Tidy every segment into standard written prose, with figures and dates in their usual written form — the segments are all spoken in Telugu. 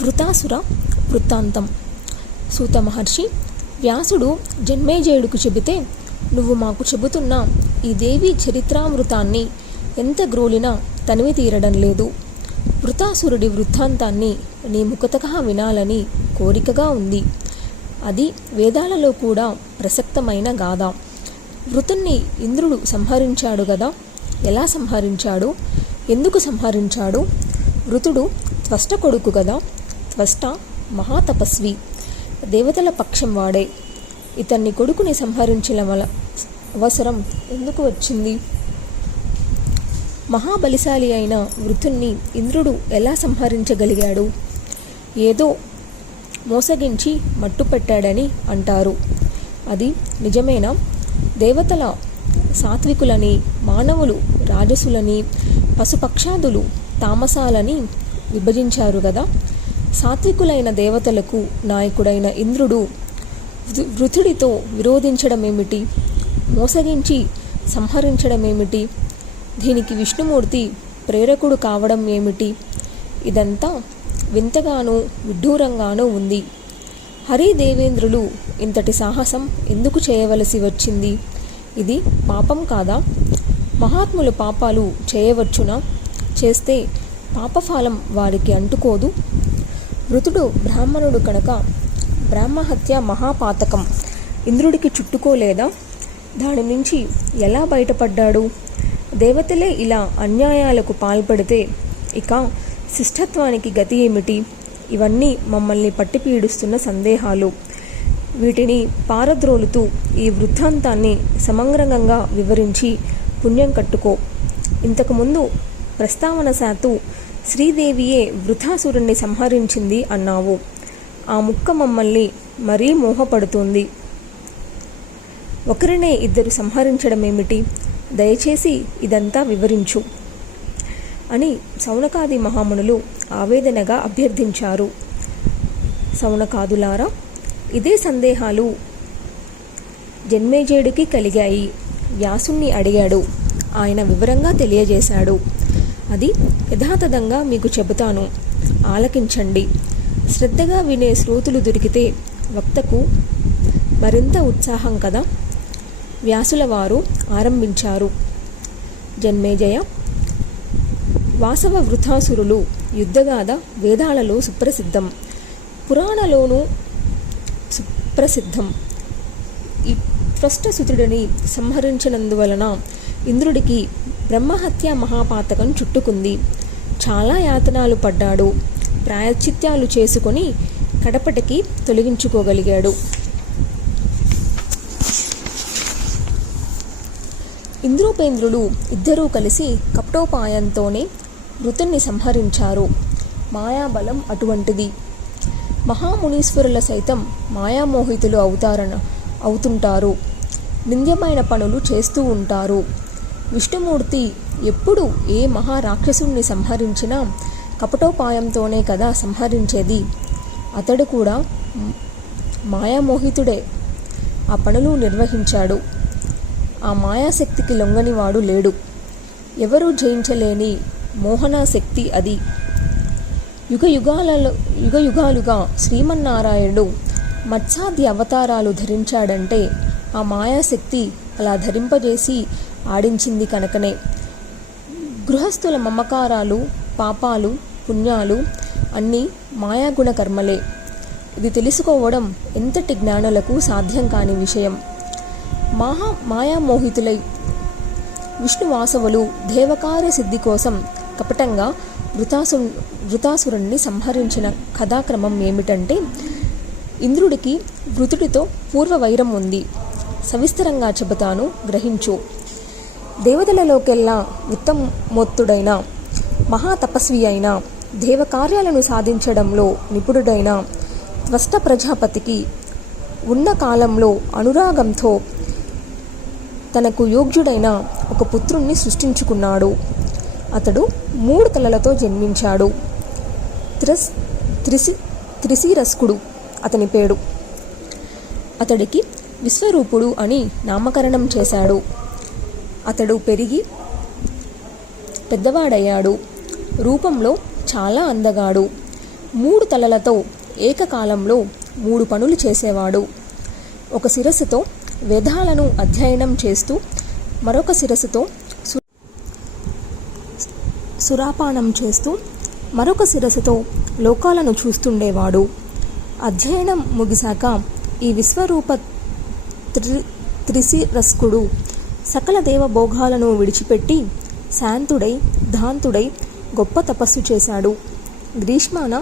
వృతాసుర వృత్తాంతం. సూత మహర్షి వ్యాసుడు జన్మేజయుడికి చెబితే, నువ్వు మాకు చెబుతున్న ఈ దేవి చరిత్రామృతాన్ని ఎంత గ్రోలినా తనివి తీరడం లేదు. వృతాసురుడి వృత్తాంతాన్ని నీ ముఖతగా వినాలని కోరికగా ఉంది. అది వేదాలలో కూడా ప్రసక్తమైన గాథ. వృతుణ్ణి ఇంద్రుడు సంహరించాడు గదా. ఎలా సంహరించాడు, ఎందుకు సంహరించాడు? వృతుడు త్వష్ట కొడుకు గదా. త్వష్ట మహాతపస్వి, దేవతల పక్షం వాడే. ఇతన్ని కొడుకుని సంహరించిన అవసరం ఎందుకు వచ్చింది? మహాబలిశాలి అయిన వృతుణ్ణి ఇంద్రుడు ఎలా సంహరించగలిగాడు? ఏదో మోసగించి మట్టుపెట్టాడని అంటారు. అది నిజమేనా? దేవతల సాత్వికులని, మానవులు రాజసులని, పశుపక్షాదులు తామసాలని విభజించారు కదా. సాత్వికులైన దేవతలకు నాయకుడైన ఇంద్రుడు వృతుడితో విరోధించడమేమిటి? మోసగించి సంహరించడమేమిటి? దీనికి విష్ణుమూర్తి ప్రేరకుడు కావడం ఏమిటి? ఇదంతా వింతగానూ విడ్డూరంగానూ ఉంది. హరిదేవేంద్రులు ఇంతటి సాహసం ఎందుకు చేయవలసి వచ్చింది? ఇది పాపం కాదా? మహాత్ములు పాపాలు చేయవచ్చునా? చేస్తే పాపఫలం వారికి అంటుకోదు. వృతుడు బ్రాహ్మణుడు కనుక బ్రాహ్మహత్య మహాపాతకం ఇంద్రుడికి చుట్టుకోలేదా? దాని నుంచి ఎలా బయటపడ్డాడు? దేవతలే ఇలా అన్యాయాలకు పాల్పడితే ఇక శిష్టత్వానికి గతి ఏమిటి? ఇవన్నీ మమ్మల్ని పట్టి పీడిస్తున్న సందేహాలు. వీటిని పారద్రోలుతూ ఈ వృత్తాంతాన్ని సమగ్రంగా వివరించి పుణ్యం కట్టుకో. ఇంతకుముందు ప్రస్తావన శాతు శ్రీదేవియే వృతాసురుణ్ణి సంహరించింది అన్నావు. ఆ ముక్క మమ్మల్ని మరీ మోహపడుతుంది. ఒకరినే ఇద్దరు సంహరించడమేమిటి? దయచేసి ఇదంతా వివరించు అని సౌనకాది మహామునులు ఆవేదనగా అభ్యర్థించారు. సౌనకాదులారా, ఇదే సందేహాలు జన్మేజయుడికి కలిగాయి. వ్యాసుణ్ణి అడిగాడు. ఆయన వివరంగా తెలియజేశాడు. అది యథాతథంగా మీకు చెబుతాను, ఆలకించండి. శ్రద్ధగా వినే శ్రోతులు దొరికితే వక్తకు మరింత ఉత్సాహం కదా. వ్యాసుల వారు ఆరంభించారు. జన్మేజయ, వాసవ వృతాసురులు యుద్ధగాథ వేదాలలో సుప్రసిద్ధం, పురాణలోనూ సుప్రసిద్ధం. ఈ త్వష్టసుతుడిని సంహరించినందువలన ఇంద్రుడికి బ్రహ్మహత్య మహాపాతకం చుట్టుకుంది. చాలా యాతనాలు పడ్డాడు. ప్రాయశ్చిత్యాలు చేసుకొని కడపటికి తొలగించుకోగలిగాడు. ఇంద్రోపేంద్రులు ఇద్దరూ కలిసి కపటోపాయంతోనే వృతుణ్ణి సంహరించారు. మాయాబలం అటువంటిది. మహామునీశ్వరుల సైతం మాయామోహితులు అవుతుంటారు. నింద్యమైన పనులు చేస్తూ ఉంటారు. విష్ణుమూర్తి ఎప్పుడు ఏ మహారాక్షసుణ్ణి సంహరించినా కపటోపాయంతోనే కదా సంహరించేది. అతడు కూడా మాయామోహితుడే. ఆ పనులు నిర్వహించాడు. ఆ మాయాశక్తికి లొంగనివాడు లేడు. ఎవరూ జయించలేని మోహనాశక్తి అది. యుగయుగాలుగా శ్రీమన్నారాయణుడు మత్స్యాది అవతారాలు ధరించాడంటే ఆ మాయాశక్తి అలా ధరింపజేసి ఆడించింది కనుకనే. గృహస్థుల మమకారాలు, పాపాలు, పుణ్యాలు అన్నీ మాయాగుణ కర్మలే. ఇది తెలుసుకోవడం ఎంతటి జ్ఞానులకు సాధ్యం కాని విషయం. మాయామోహితులై విష్ణువాసవులు దేవకార్య సిద్ధి కోసం కపటంగా వృతాసురుణ్ణి సంహరించిన కథాక్రమం ఏమిటంటే, ఇంద్రుడికి వృతుడితో పూర్వ వైరం ఉంది. సవిస్తరంగా చెబుతాను, గ్రహించు. దేవతలలోకెల్లా ఉత్తమోత్తుడైన, మహాతపస్వి అయిన, దేవకార్యాలను సాధించడంలో నిపుణుడైన త్వష్ట ప్రజాపతికి ఉన్న కాలంలో అనురాగంతో తనకు యోగ్యుడైన ఒక పుత్రుణ్ణి సృష్టించుకున్నాడు. అతడు 3 తలలతో జన్మించాడు. త్రిశిరస్కుడు అతని పేరు. అతడికి విశ్వరూపుడు అని నామకరణం చేశాడు. అతడు పెరిగి పెద్దవాడయ్యాడు. రూపంలో చాలా అందగాడు. 3 తలలతో ఏకకాలంలో 3 పనులు చేసేవాడు. ఒక శిరస్సుతో వేదాలను అధ్యయనం చేస్తూ మరొక శిరస్సుతో సురాపానం చేస్తూ మరొక శిరస్సుతో లోకాలను చూస్తుండేవాడు. అధ్యయనం ముగిశాక ఈ విశ్వరూప త్రిశిరస్కుడు సకల దేవభోగాలను విడిచిపెట్టి శాంతుడై ధాంతుడై గొప్ప తపస్సు చేశాడు. గ్రీష్మాన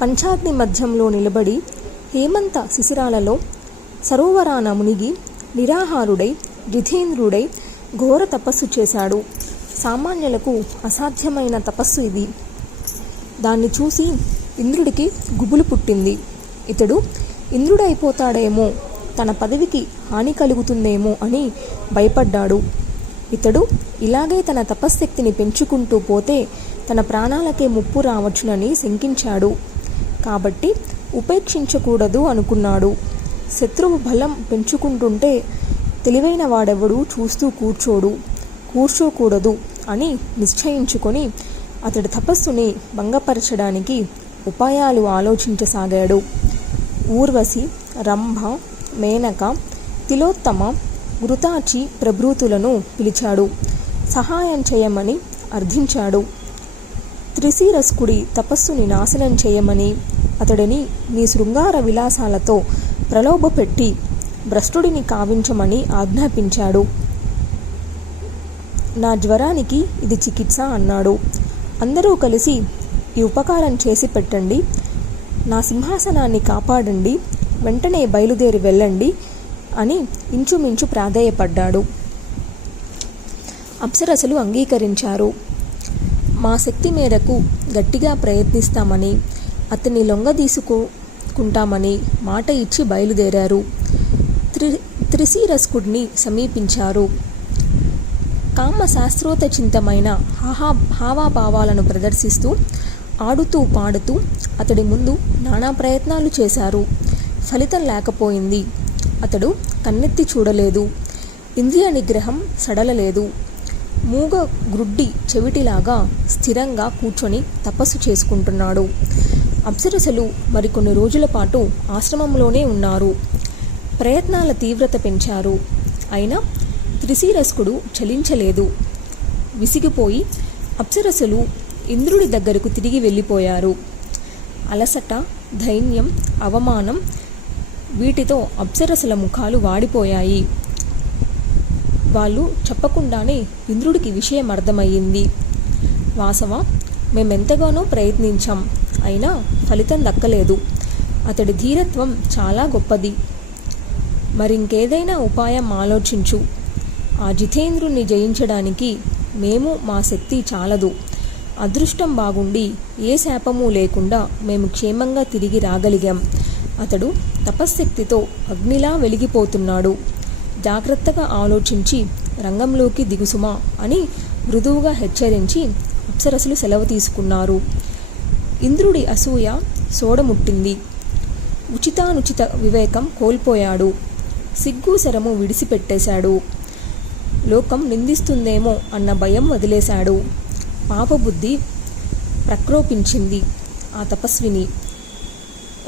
పంచాగ్ని మధ్యంలో నిలబడి హేమంత శిశిరాలలో సరోవరాన మునిగి నిరాహారుడై జితేంద్రుడై ఘోర తపస్సు చేశాడు. సామాన్యులకు అసాధ్యమైన తపస్సు ఇది. దాన్ని చూసి ఇంద్రుడికి గుబులు పుట్టింది. ఇతడు ఇంద్రుడైపోతాడేమో, తన పదవికి హాని కలుగుతుందేమో అని భయపడ్డాడు. ఇతడు ఇలాగే తన తపశ్శక్తిని పెంచుకుంటూ పోతే తన ప్రాణాలకే ముప్పు రావచ్చునని శంకించాడు. కాబట్టి ఉపేక్షించకూడదు అనుకున్నాడు. శత్రువు బలం పెంచుకుంటుంటే తెలివైన వాడెవడు చూస్తూ కూర్చోకూడదు అని నిశ్చయించుకొని అతడి తపస్సుని భంగపరచడానికి ఉపాయాలు ఆలోచించసాగాడు. ఊర్వశి, రంభ, మేనక, తిలోత్తమ, ఘృతాచి ప్రభృతులను పిలిచాడు. సహాయం చేయమని అర్థించాడు. త్రిశిరస్కుడి తపస్సుని నాశనం చేయమని అతడిని నీ శృంగార విలాసాలతో ప్రలోభపెట్టి భ్రష్టుడిని కావించమని ఆజ్ఞాపించాడు. నా జ్వరానికి ఇది చికిత్స అన్నాడు. అందరూ కలిసి ఈ ఉపకారం చేసి పెట్టండి, నా సింహాసనాన్ని కాపాడండి, వెంటనే బయలుదేరి వెళ్ళండి అని ఇంచుమించు ప్రాధేయపడ్డాడు. అప్సరసలు అంగీకరించారు. మా శక్తి మేరకు గట్టిగా ప్రయత్నిస్తామని అతన్ని లొంగదీసుకుంటామని మాట ఇచ్చి బయలుదేరారు. త్రిశిరస్కుడిని సమీపించారు. కామశాస్త్రోతచింతమైన హావాభావాలను ప్రదర్శిస్తూ ఆడుతూ పాడుతూ అతడి ముందు నానా ప్రయత్నాలు చేశారు. ఫలితం లేకపోయింది. అతడు కన్నెత్తి చూడలేదు. ఇంద్రియ నిగ్రహం సడలలేదు. మూగ గ్రుడ్డి చెవిటిలాగా స్థిరంగా కూర్చొని తపస్సు చేసుకుంటున్నాడు. అప్సరసలు మరికొన్ని రోజుల పాటు ఆశ్రమంలోనే ఉన్నారు. ప్రయత్నాల తీవ్రత పెంచారు. అయినా త్రిశిరస్కుడు చలించలేదు. విసిగిపోయి అప్సరసలు ఇంద్రుడి దగ్గరకు తిరిగి వెళ్ళిపోయారు. అలసట, దైన్యం, అవమానం వీటితో అప్సరసల ముఖాలు వాడిపోయాయి. వాళ్ళు చెప్పకుండానే ఇంద్రుడికి విషయం అర్థమయ్యింది. వాసవ, మేమెంతగానో ప్రయత్నించాం, అయినా ఫలితం దక్కలేదు. అతడి ధీరత్వం చాలా గొప్పది. మరింకేదైనా ఉపాయం ఆలోచించు. ఆ జితేంద్రుణ్ణి జయించడానికి మేము మా శక్తి చాలదు. అదృష్టం బాగుండి ఏ శాపమూ లేకుండా మేము క్షేమంగా తిరిగి రాగలిగాం. అతడు తపశ్శక్తితో అగ్నిలా వెలిగిపోతున్నాడు. జాగ్రత్తగా ఆలోచించి రంగంలోకి దిగుసుమా అని మృదువుగా హెచ్చరించి అప్సరసలు సెలవు తీసుకున్నారు. ఇంద్రుడి అసూయ సోడముట్టింది. ఉచితానుచిత వివేకం కోల్పోయాడు. సిగ్గు శరము విడిసిపెట్టేశాడు. లోకం నిందిస్తుందేమో అన్న భయం వదిలేశాడు. పాపబుద్ధి ప్రక్రోపించింది ఆ తపస్విని.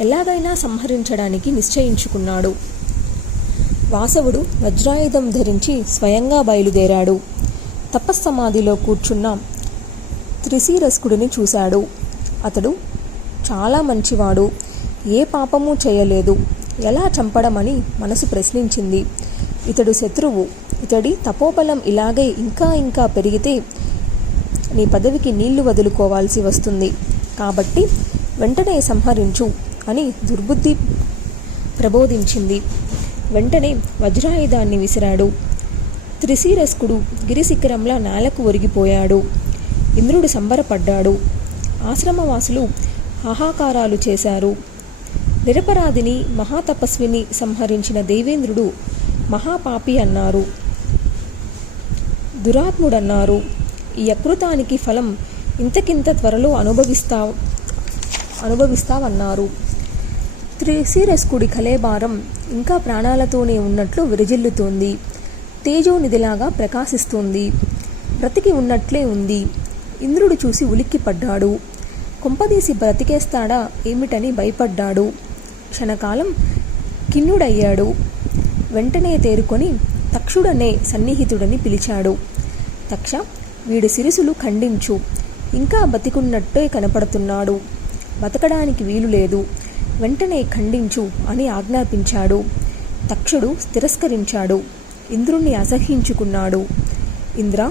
ఎలాగైనా సంహరించడానికి నిశ్చయించుకున్నాడు. వాసవుడు వజ్రాయుధం ధరించి స్వయంగా బయలుదేరాడు. తపస్సమాధిలో కూర్చున్న త్రిశిరస్కుడిని చూశాడు. అతడు చాలా మంచివాడు, ఏ పాపమూ చేయలేదు, ఎలా చంపడమని మనసు ప్రశ్నించింది. ఇతడు శత్రువు, ఇతడి తపోబలం ఇలాగే ఇంకా పెరిగితే నీ పదవికి నీళ్లు వదులుకోవాల్సి వస్తుంది. కాబట్టి వెంటనే సంహరించు అని దుర్బుద్ధి ప్రబోధించింది. వెంటనే వజ్రాయుధాన్ని విసిరాడు. త్రిశిరస్కుడు గిరిశిఖరంలా నేలకు ఒరిగిపోయాడు. ఇంద్రుడు సంబరపడ్డాడు. ఆశ్రమవాసులు హాహాకారాలు చేశారు. నిరపరాధిని మహాతపస్విని సంహరించిన దేవేంద్రుడు మహాపాపి అన్నారు. దురాత్ముడన్నారు. ఈ అకృతానికి ఫలం ఇంతకింత త్వరలో అనుభవిస్తావన్నారు. త్రిశిరస్కుడి కలేబారం ఇంకా ప్రాణాలతోనే ఉన్నట్లు విరజిల్లుతోంది. తేజోనిధిలాగా ప్రకాశిస్తోంది. బ్రతికి ఉన్నట్లే ఉంది. ఇంద్రుడు చూసి ఉలిక్కిపడ్డాడు. కొంపదీసి బ్రతికేస్తాడా ఏమిటని భయపడ్డాడు. క్షణకాలం ఖిన్నుడయ్యాడు. వెంటనే తేరుకొని తక్షుడనే సన్నిహితుడిని పిలిచాడు. తక్ష, వీడి శిరసులు ఖండించు. ఇంకా బతికున్నట్టే కనపడుతున్నాడు. బతకడానికి వీలు లేదు. వెంటనే ఖండించు అని ఆజ్ఞాపించాడు. తక్షుడు తిరస్కరించాడు. ఇంద్రుణ్ణి అసహ్యించుకున్నాడు. ఇంద్ర,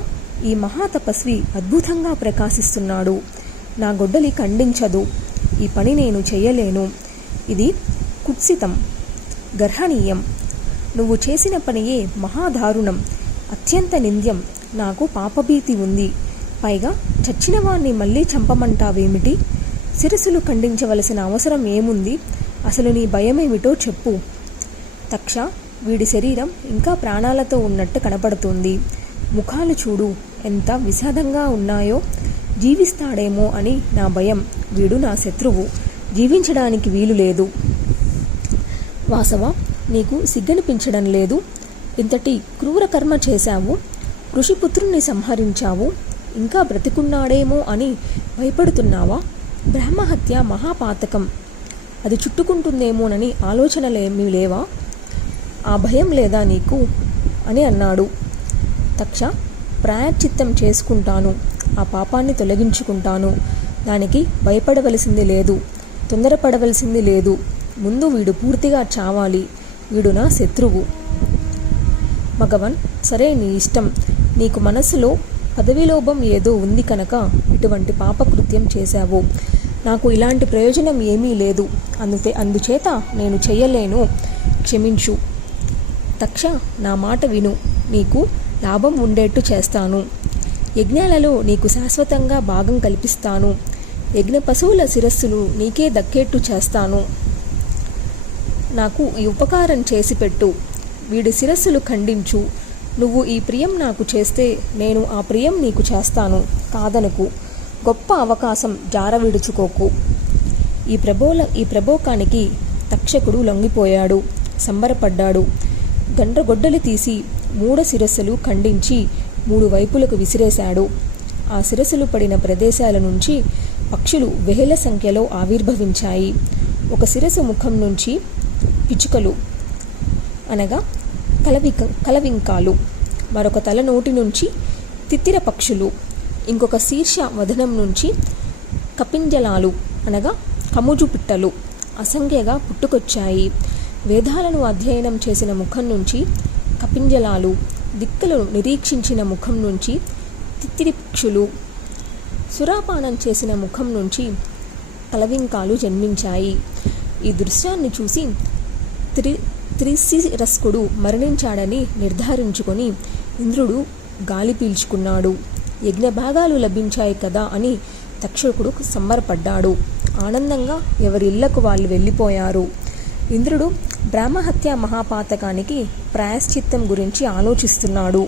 ఈ మహాతపస్వి అద్భుతంగా ప్రకాశిస్తున్నాడు. నా గొడ్డలి ఖండించదు. ఈ పని నేను చెయ్యలేను. ఇది కుత్సితం, గర్హనీయం. నువ్వు చేసిన పనియే మహాదారుణం, అత్యంత నింద్యం. నాకు పాపభీతి ఉంది. పైగా చచ్చిన వాణ్ణి మళ్ళీ చంపమంటావేమిటి? శిరస్సులు ఖండించవలసిన అవసరం ఏముంది? అసలు నీ భయమేమిటో చెప్పు. తక్ష, వీడి శరీరం ఇంకా ప్రాణాలతో ఉన్నట్టు కనపడుతుంది. ముఖాలు చూడు ఎంత విషాదంగా ఉన్నాయో. జీవిస్తాడేమో అని నా భయం. వీడు నా శత్రువు. జీవించడానికి వీలు లేదు. వాసవ, నీకు సిగ్గనిపించడం లేదు? ఇంతటి క్రూర కర్మ చేశావు. ఋషిపుత్రుణ్ణి సంహరించావు. ఇంకా బ్రతికున్నాడేమో అని భయపడుతున్నావా? బ్రహ్మహత్య మహాపాతకం. అది చుట్టుకుంటుందేమోనని ఆలోచనలేమీ లేవా? ఆ భయం లేదా నీకు అని అన్నాడు. తక్ష, ప్రాయశ్చిత్తం చేసుకుంటాను. ఆ పాపాన్ని తొలగించుకుంటాను. దానికి భయపడవలసింది లేదు, తొందరపడవలసింది లేదు. ముందు వీడు పూర్తిగా చావాలి. వీడు నా శత్రువు. మగవన్, సరే, నీ ఇష్టం. నీకు మనస్సులో పదవిలోభం ఏదో ఉంది కనుక ఇటువంటి పాపకృత్యం చేశావు. నాకు ఇలాంటి ప్రయోజనం ఏమీ లేదు. అందుచేత నేను చెయ్యలేను. క్షమించు. తక్ష, నా మాట విను. నీకు లాభం ఉండేట్టు చేస్తాను. యజ్ఞాలలో నీకు శాశ్వతంగా భాగం కల్పిస్తాను. యజ్ఞ పశువుల శిరస్సులు నీకే దక్కేట్టు చేస్తాను. నాకు ఈ ఉపకారం చేసి పెట్టు. వీడి శిరస్సులు ఖండించు. నువ్వు ఈ ప్రియం నాకు చేస్తే నేను ఆ ప్రియం నీకు చేస్తాను. కాదనుకు. గొప్ప అవకాశం జారవిడుచుకోకు. ఈ ప్రబోకానికి తక్షకుడు లొంగిపోయాడు. సంబరపడ్డాడు. గండ్రగొడ్డలి తీసి 3 శిరస్సులు ఖండించి 3 వైపులకు విసిరేశాడు. ఆ శిరస్సులు పడిన ప్రదేశాల నుంచి పక్షులు వేల సంఖ్యలో ఆవిర్భవించాయి. ఒక శిరస్సు ముఖం నుంచి పిచ్చుకలు, అనగా కలవింకాలు, మరొక తల నోటి నుంచి తిత్తిర పక్షులు, ఇంకొక శీర్ష వదనం నుంచి కపింజలాలు, అనగా కముజు పిట్టలు అసంఖ్యగా పుట్టుకొచ్చాయి. వేదాలను అధ్యయనం చేసిన ముఖం నుంచి కపింజలాలు, దిక్కులను నిరీక్షించిన ముఖం నుంచి తిత్తిరి పక్షులు, సురాపానం చేసిన ముఖం నుంచి కలవింకాలు జన్మించాయి. ఈ దృశ్యాన్ని చూసి త్రిశిరస్కుడు మరణించాడని నిర్ధారించుకొని ఇంద్రుడు గాలి పీల్చుకున్నాడు. యజ్ఞభాగాలు లభించాయి కదా అని తక్షకుడు సంబరపడ్డాడు. ఆనందంగా ఎవరిళ్లకు వాళ్ళు వెళ్ళిపోయారు. ఇంద్రుడు బ్రహ్మహత్య మహాపాతకానికి ప్రాయశ్చిత్తం గురించి ఆలోచిస్తున్నాడు.